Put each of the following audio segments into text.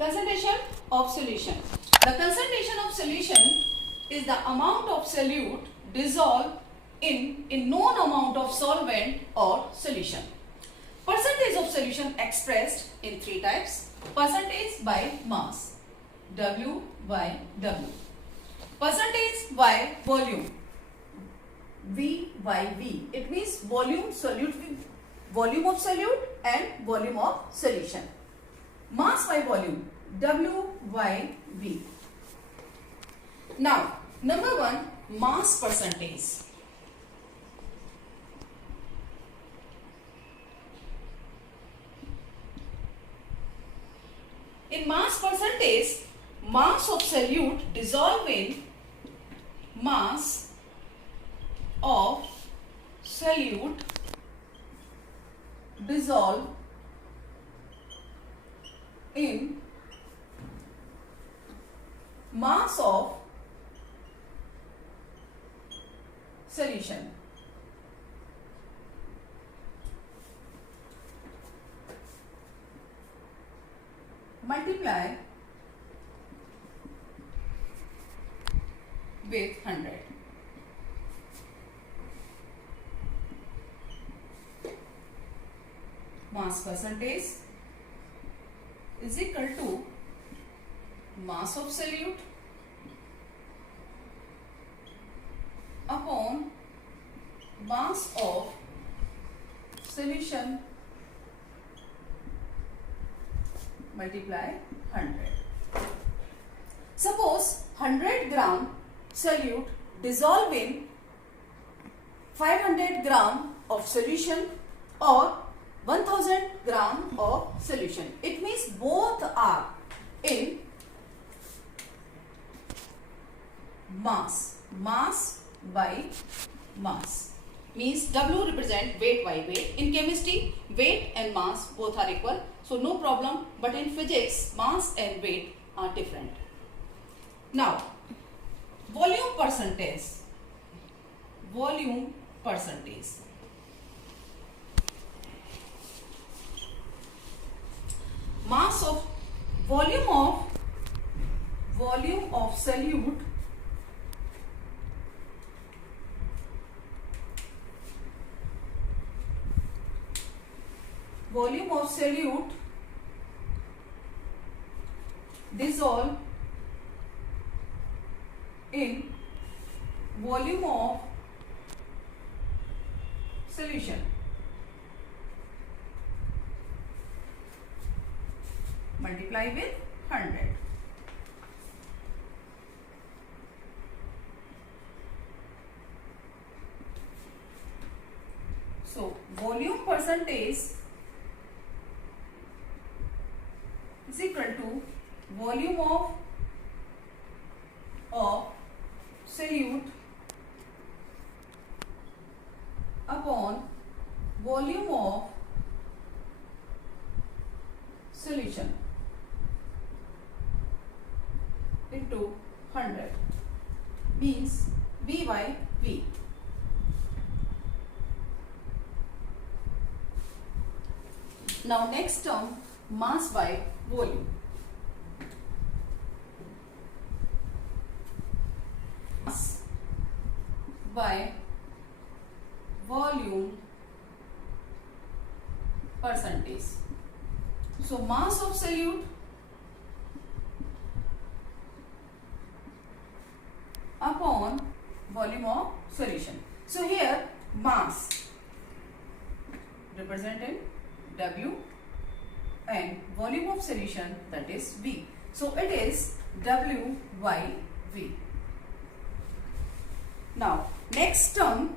Concentration of solution. The concentration of solution is the amount of solute dissolved in a known amount of solvent or solution. Percentage of solution expressed in three types. Percentage by mass, W by W. Percentage by volume, V by V. It means volume of solute and volume of solution. Mass by volume, W by V. Now, number one, mass percentage. In mass percentage, mass of solute dissolved in mass of solute dissolved in mass of solution. Multiply with 100. Mass percentage is equal to mass of solute upon mass of solution multiply 100. Suppose 100 gram solute dissolve in 500 gram of solution or 1000 gram of solution. It means both are in mass. Mass by mass means W represent weight by weight. In chemistry, weight and mass both are equal, so no problem. But in physics, mass and weight are different. Now, volume percentage. Volume percentage. Mass of volume of solute dissolve in volume of solution multiply with 100. So, volume percentage is equal to volume of solute upon volume of solution into 100 means V by V. Now next term, mass by volume. Mass by volume percentage. So mass of solute upon volume of solution. So here mass represented W and volume of solution, that is V. So it is W by V. Now next term,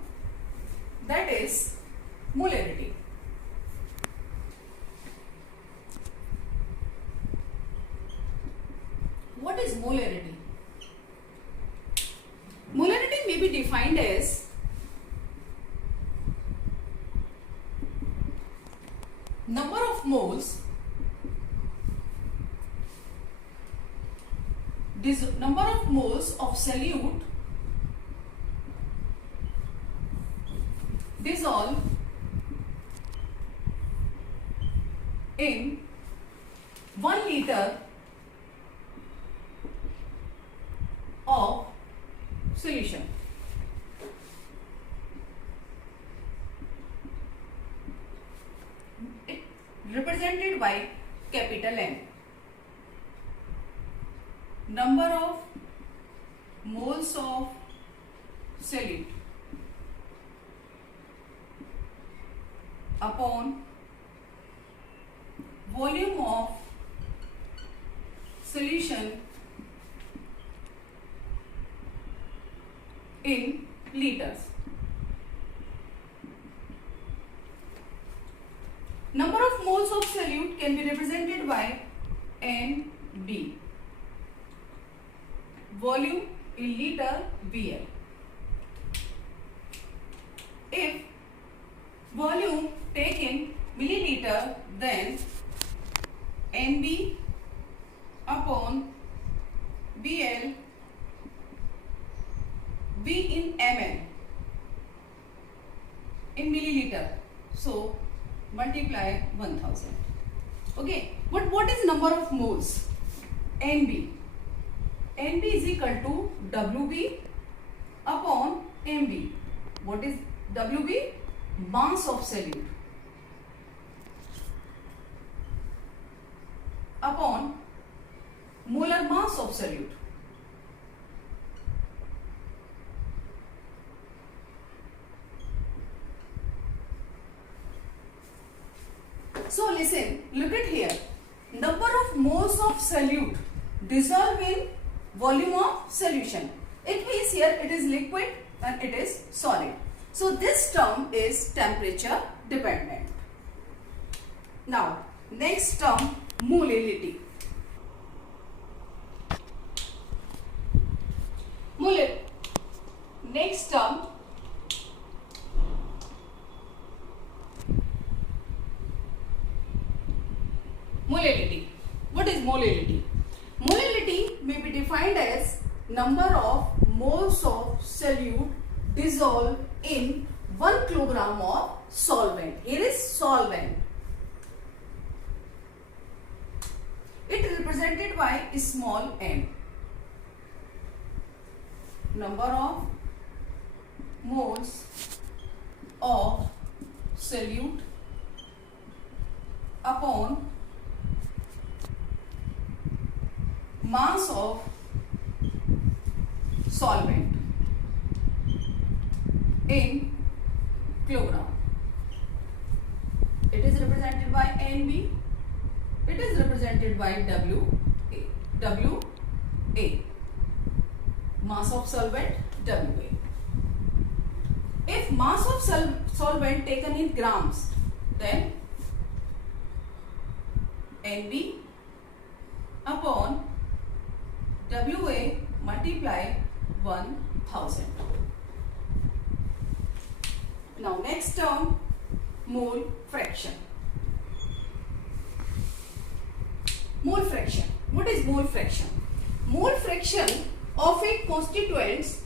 that is molarity. What is molarity? Molarity may be defined as number of moles of solute dissolve in 1 liter of solution. It represented by capital N. Number of moles of solute upon volume of solution in liters. Number of moles of solute can be represented by NB. Volume in liter VL. If volume taken milliliter, then NB upon BL, B in ml, in milliliter. So multiply 1000. Okay. What is number of moles? NB. NB is equal to WB upon MB. What is WB? Mass of solute upon molar mass of solute. So listen, look at here. Number of moles of solute dissolve in volume of solution. It means here it is liquid and it is solid. So this term is temperature dependent. Now next term, molality. Next term, molality. What is molality? Molality may be defined as number of moles of solute dissolved in 1 kilogram of solvent. Here is solvent. It is represented by small m. Number of moles of solute upon mass of solvent in kilogram. It is represented by NB. It is represented by WA. Mass of solvent, WA. If mass of solvent taken in grams, then NB upon WA multiply 1000. Now next term, mole fraction. Mole fraction. What is mole fraction? Mole fraction of a constituents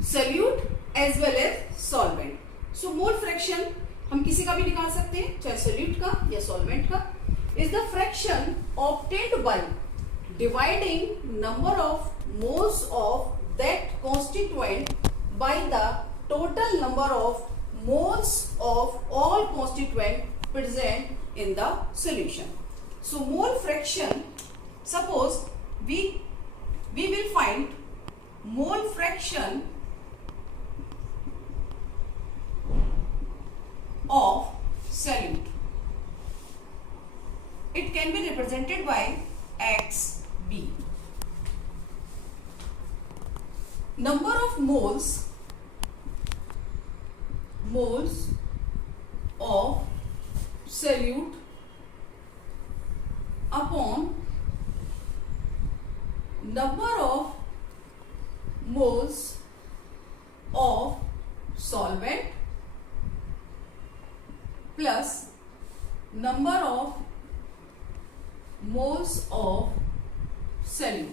solute as well as solvent. So mole fraction हम किसी का भी निकाल सकते हैं, चाहे solute का या solvent का, is the fraction obtained by dividing number of moles of that constituent by the total number of moles of all constituent present in the solution. So mole fraction, suppose we will find mole fraction of solute. It can be represented by XB. Number of moles of solute upon number of moles of solvent plus number of moles of solute.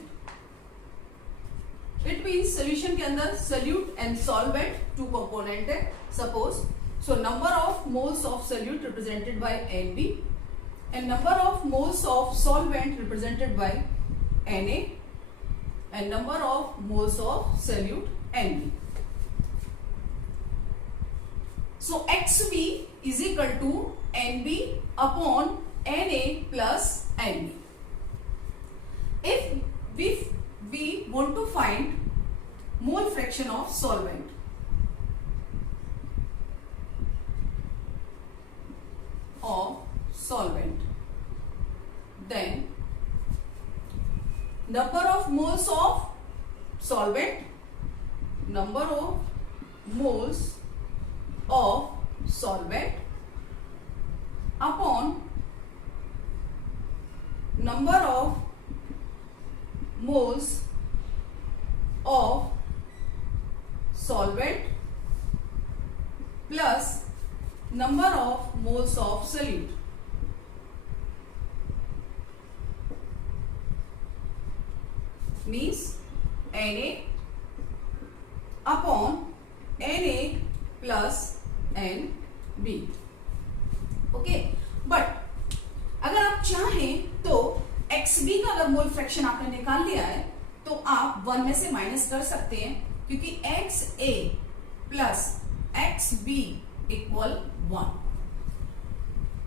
It means solution के अंदर solute and solvent two component है. Suppose so number of moles of solute represented by NB and number of moles of solvent represented by Na and number of moles of solute Nb. So XV is equal to Nb upon Na plus Nb. If we want to find mole fraction of solvent, then number of moles of solvent, number of moles of solvent upon number of moles of solvent plus number of moles of solute. Means Na upon Na plus Nb. Okay, but अगर आप चाहें तो XB का अगर mole fraction आपने निकाल लिया है तो आप 1 में से माइनस कर सकते हैं, क्योंकि XA प्लस XB इक्वल 1।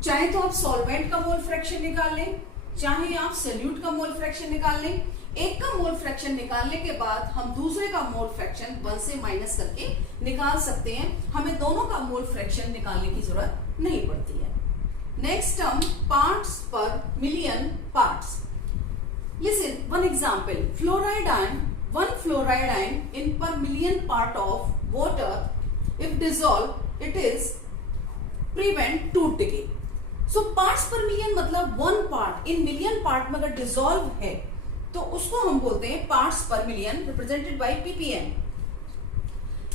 चाहे तो आप सॉल्वेंट का मोल फ्रैक्शन निकाल लें, चाहे आप सोल्यूट का मोल फ्रैक्शन निकाल लें। एक का मोल फ्रैक्शन निकालने के बाद हम दूसरे का मोल फ्रैक्शन 1 से माइनस करके निकाल सकते हैं, हमें दोनों का मोल फ्रैक्शन निकालने की जरूरत नहीं पड़ती है। Next term, parts per million parts. Listen one example, fluoride ion, 1 fluoride ion in per million part of water if dissolve it is prevent tooth decay. So parts per million मतलब 1 part in million part में अगर dissolve है तो उसको हम बोलते हैं parts per million, represented by ppm।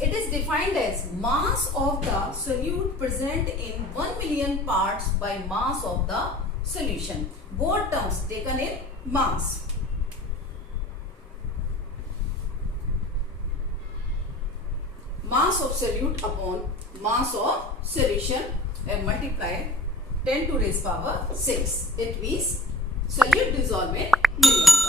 It is defined as mass of the solute present in 1 million parts by mass of the solution. Both terms taken in mass. Mass of solute upon mass of solution and multiply 10 to raise power 6. It means solute dissolve in million.